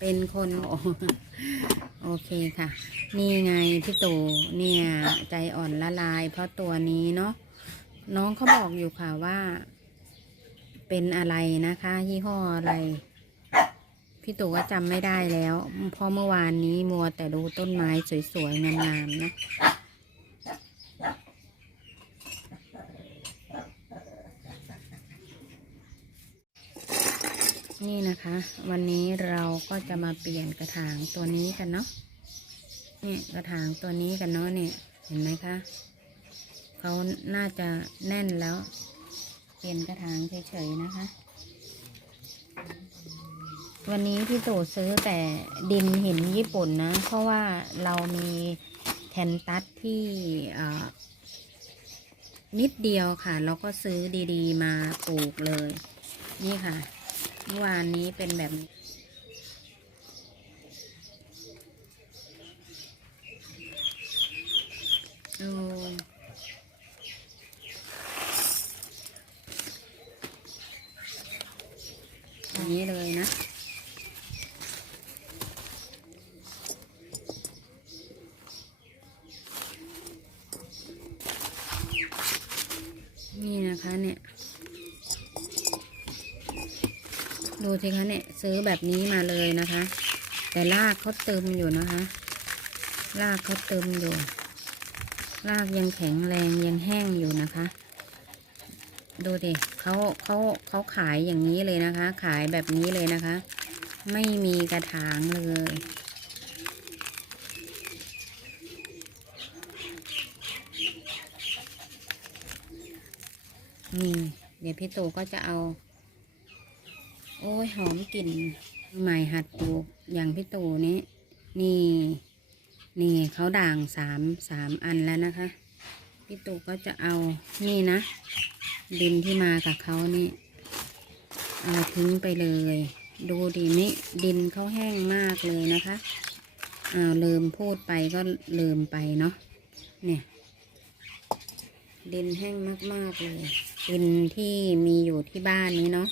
เป็นคนโอโอเคค่ะ นี่ไงพี่ตู่เนี่ยใจอ่อนละลาย เพราะตัวนี้เนาะน้องเขาบอกอยู่ค่ะว่า เป็นอะไรนะคะ ยี่ห้ออะไร พี่ตู่ก็จำไม่ได้แล้ว เพราะเมื่อวานนี้มัวแต่ดูต้นไม้สวยๆงามๆเนาะ นี่นะคะ วันนี้เราก็จะมาเปลี่ยนกระถางตัวนี้กันเนาะนี่กระถางตัวนี้กันเนาะเนี่ยเห็นไหมคะเขาน่าจะแน่นแล้ว เปลี่ยนกระถางเฉยๆนะคะ วันนี้พี่ตู่ซื้อแต่ดินหินญี่ปุ่นนะ เพราะว่าเรามีแทนตัสที่อ่อนิดเดียวค่ะแล้วก็ซื้อดีๆ มาปลูกเลย นี่ค่ะ เมื่อวานนี้เป็นแบบนี้ โอ้อย่างนี้เลยนะ นี่นะคะเนี่ย ดู สิคะเนี่ยซื้อแบบนี้มาเลยนะคะ แต่รากเขาเติมอยู่นะคะรากเขาเติมอยู่รากยังแข็งแรงยังแห้งอยู่นะคะ ดูดิเขาเขาเขาขายอย่างนี้เลยนะคะ ขายแบบนี้เลยนะคะ ไม่มีกระถางเลยนี่เดี๋ยวพี่ตูก็จะเอา โอ้ยหอมกลิ่นใหม่หัดปลูกอย่างพี่ตูนี้ นี่ นี่เขาด่างสามสามอันแล้วนะคะ พี่ตูก็จะเอานี่นะ ดินที่มากับเขานี่ เอาทิ้งไปเลย ดูดินี่ดินเขาแห้งมากเลยนะคะอ้าวลืมพูดไปก็ลืมไปเนาะเนี่ย ดินแห้งมาก ๆ เลย ดินที่มีอยู่ที่บ้านนี้เนาะ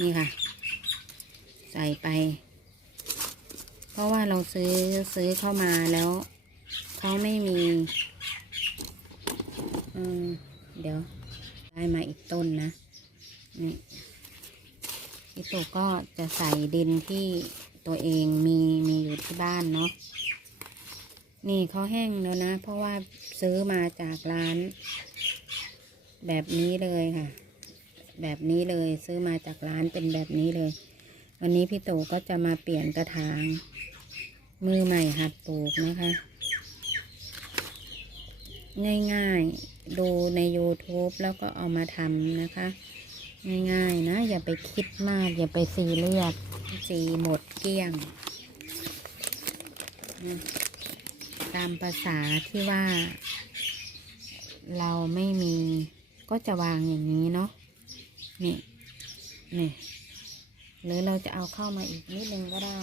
นี่ค่ะ ใส่ไป เพราะว่าเราซื้อซื้อเข้ามาแล้วเขาไม่มีอืมเดี๋ยวได้มาอีกต้นนะนี่พี่ตู่ก็จะใส่ดินที่ตัวเองมีมีอยู่ที่บ้านเนาะนี่เขาแห้งแล้วนะ เพราะว่าซื้อมาจากร้าน แบบนี้เลยค่ะ แบบนี้เลยซื้อมาจากร้านเป็นแบบนี้เลย วันนี้พี่ตู่ก็จะมาเปลี่ยนกระถาง มือใหม่หัดปลูกนะคะ ง่ายๆ ดูใน YouTube แล้วก็เอามาทำนะคะ ง่ายๆนะ อย่าไปคิดมาก อย่าไปซีเรียสสีหมดเกลี้ยง ตามภาษาที่ว่า เราไม่มีก็จะวางอย่างนี้เนาะนี่นี่ หรือเราจะเอาเข้ามาอีกนิดนึงก็ได้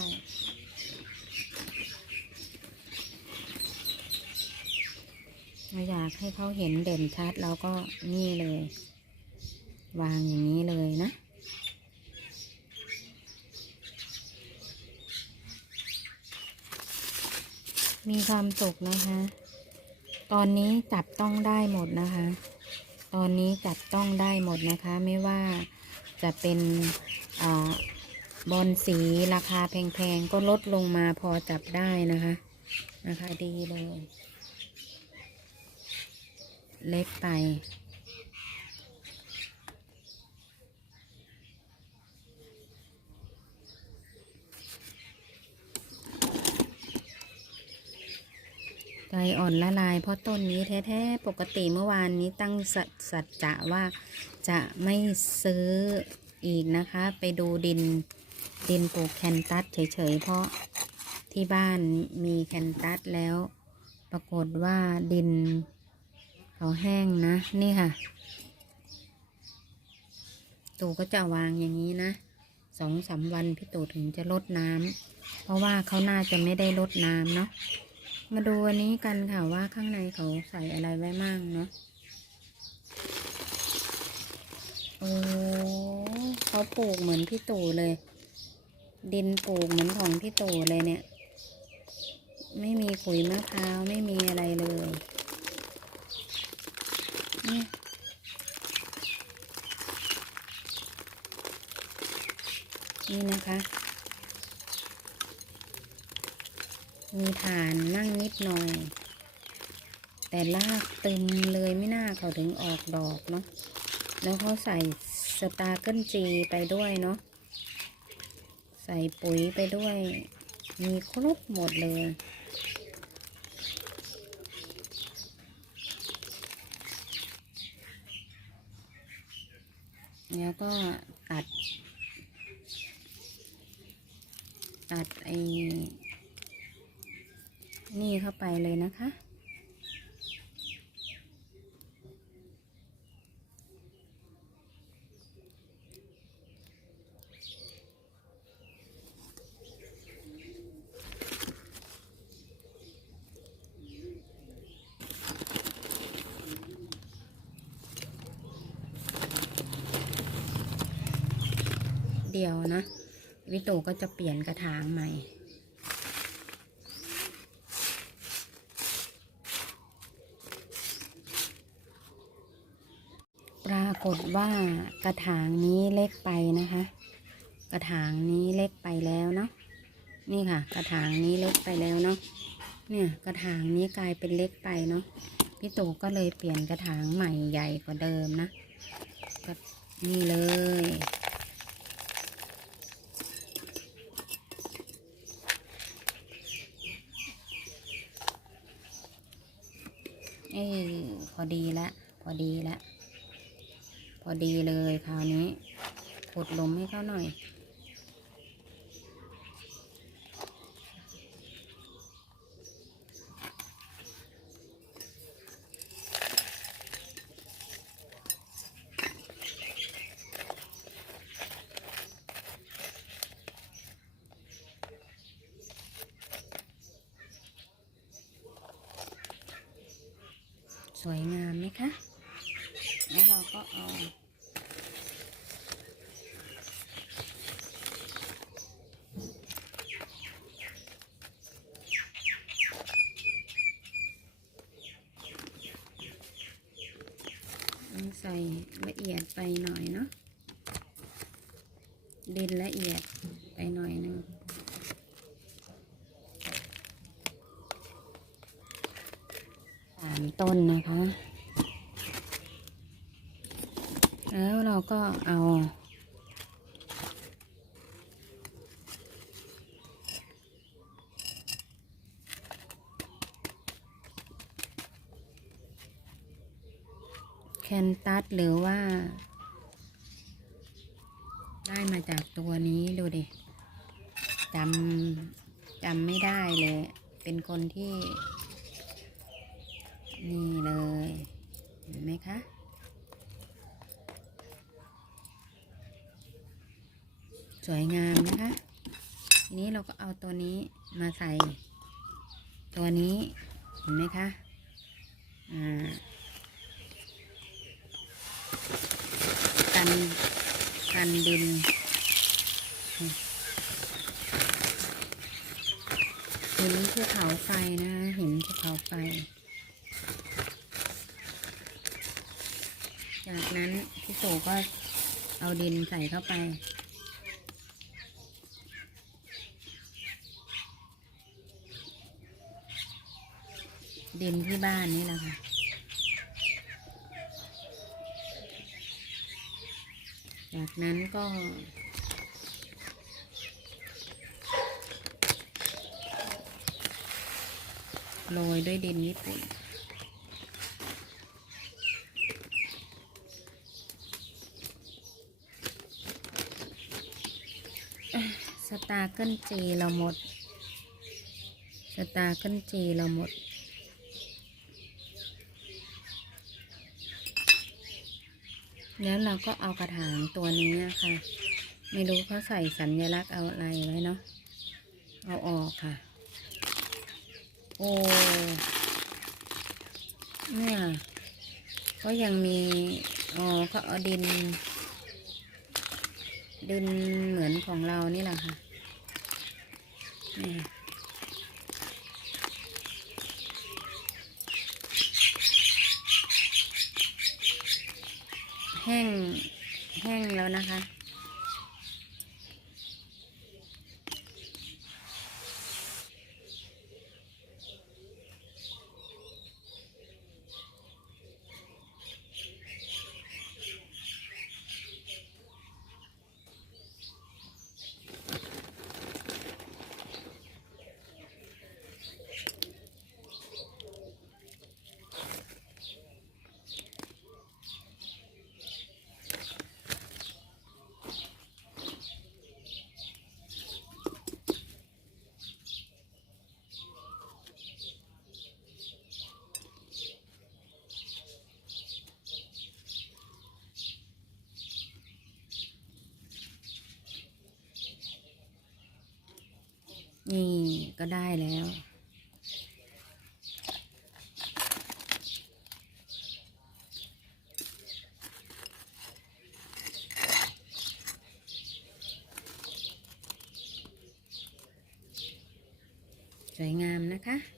เราอยากให้เขาเห็นเด่นชัดเราก็นี่เลย วางอย่างนี้เลยนะมีความสุขนะคะ ตอนนี้จับต้องได้หมดนะคะ ตอนนี้จับต้องได้หมดนะคะ ไม่ว่าจะเป็นอ่า บอลสีราคาแพงๆ ก็ลดลงมาพอจับได้นะคะ นะคะดีเลย เล็กไป ใจอ่อนละลายเพราะต้นนี้แท้ๆ ปกติเมื่อวานนี้ตั้งสัจสัจจะว่าจะไม่ซื้ออีกนะคะ ไปดูดิน ดินปลูกแคนตัสเฉยๆ เพราะที่บ้านมีแคนตัสแล้ว ปรากฏว่าดินเขาแห้งนะ นี่ค่ะ ตู่ก็จะวางอย่างนี้นะสองสามวันพี่ตู่ถึงจะลดน้ำเพราะว่าเขาน่าจะไม่ได้ลดน้ำเนาะมาดูอันนี้กันค่ะว่าข้างในเขาใส่อะไรไว้มั่งเนาะโอ้เขาปลูกเหมือนพี่ตู่เลย ดินปลูกเหมือนของพี่ตู่เลยเนี่ย ไม่มีขุยมะพร้าวไม่มีอะไรเลยนี่นะคะ มีฐานนั่งนิดหน่อย แต่รากตึมเลยไม่น่าเขาถึงออกดอกเนาะแล้วเขาใส่สตาร์เกิลจีไปด้วยเนาะ ส่ปุ๋ยไปด้วย มีครบหมดเลย แล้วก็ตัด ตัดไอ้นี่เข้าไปเลยนะคะ เดียวนะ วิโตก็จะเปลี่ยนกระถางใหม่ปรากฏว่ากระถางนี้เล็กไปนะคะ กระถางนี้เล็กไปแล้วเนาะนี่ค่ะ กระถางนี้เล็กไปแล้วเนาะเนี่ยกระถางนี้กลายเป็นเล็กไปเนาะพี่ตู่ก็เลยเปลี่ยนกระถางใหม่ใหญ่กว่าเดิมนะก็นี่เลย เออพอดีละพอดีละ พอดีเลยคราวนี้ขุดลมให้เขาหน่อย สวยงามไหมคะ แล้วเราก็เอาใส่ละเอียดไปหน่อยเนาะดินละเอียดไปหน่อยหนึง สามต้นนะคะ แล้วเราก็เอาแคนตัสหรือว่า ได้มาจากตัวนี้ดูดิจำจำไม่ได้เลย เป็นคนที่ นี่เลยเห็นไหมคะสวยงามนะคะ ทีนี้เราก็เอาตัวนี้มาใส่ ตัวนี้เห็นไหมคะอ่ากันกันดินหินภูเขาไฟนะคะหินภูเขาไฟ จากนั้นพี่โตก็เอาดินใส่เข้าไป ดินที่บ้านนี่แหละค่ะจากนั้นก็โรยด้วยดินญี่ปุ่น สตาร์เกิลจีเราหมด สตาร์เกิลจีเราหมด แล้วเราก็เอากระถางตัวนี้นะคะ ไม่รู้เขาใส่สัญลักษณ์เอาอะไรไว้เนาะ เอาออกค่ะ โอ้เนี่ยก็ยังมีอ๋อเขาเอาดินดินเหมือนของเรานี่แหละค่ะ นี่แห้งแห้งแล้วนะคะ นี่ ก็ได้แล้ว สวยงามนะคะ